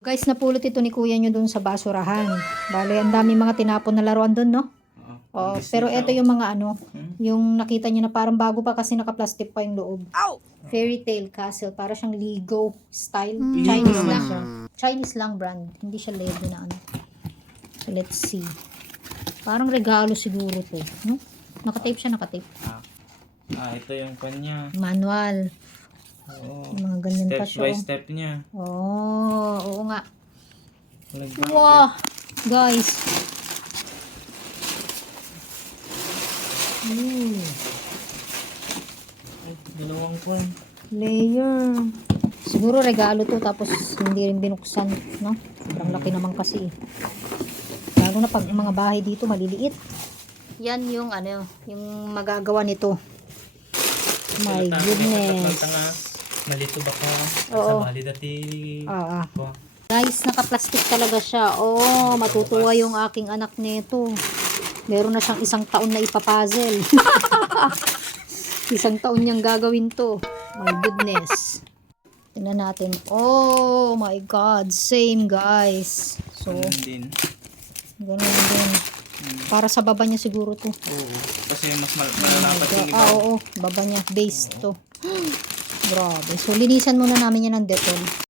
Guys, napulot ito ni kuya nyo dun sa basurahan. Bale, ang dami mga tinapon na laruan dun, no? Oh, pero ito yung mga yung nakita niyo na parang bago pa kasi naka-plastic pa yung loob. Fairy Tale Castle, para siyang Lego style. Chinese lang. Chinese lang brand, hindi siya Lego na ano. So, let's see. Parang regalo siguro to, no? Nakatape siya, nakatape. Ito yung kanya. Manual. Oo. Mga ganyan pa Step siya. by step niya. Oo nga. Wow, guys. Dalawang coin. Layer. Siguro regalo to tapos hindi rin binuksan, no? Sobrang laki naman kasi. Lalo na pag mga bahay dito maliliit. Yan yung ano, yung magagawa nito. My goodness. Malito ba ka? Oo. Sa bali dati. Guys, naka-plastic talaga siya. Oh, matutuwa yung aking anak nito. Meron na siyang 1 taon na ipapuzzle. 1 taon niyang gagawin to. My goodness. Tingnan natin. Oh my God. Same, guys. So, ganun din. Para sa baba niya siguro to. Oo. Kasi mas malalapat yung iba. Oo. Baba niya. Base to. Grabe. So, linisan muna namin yan ng Dettol.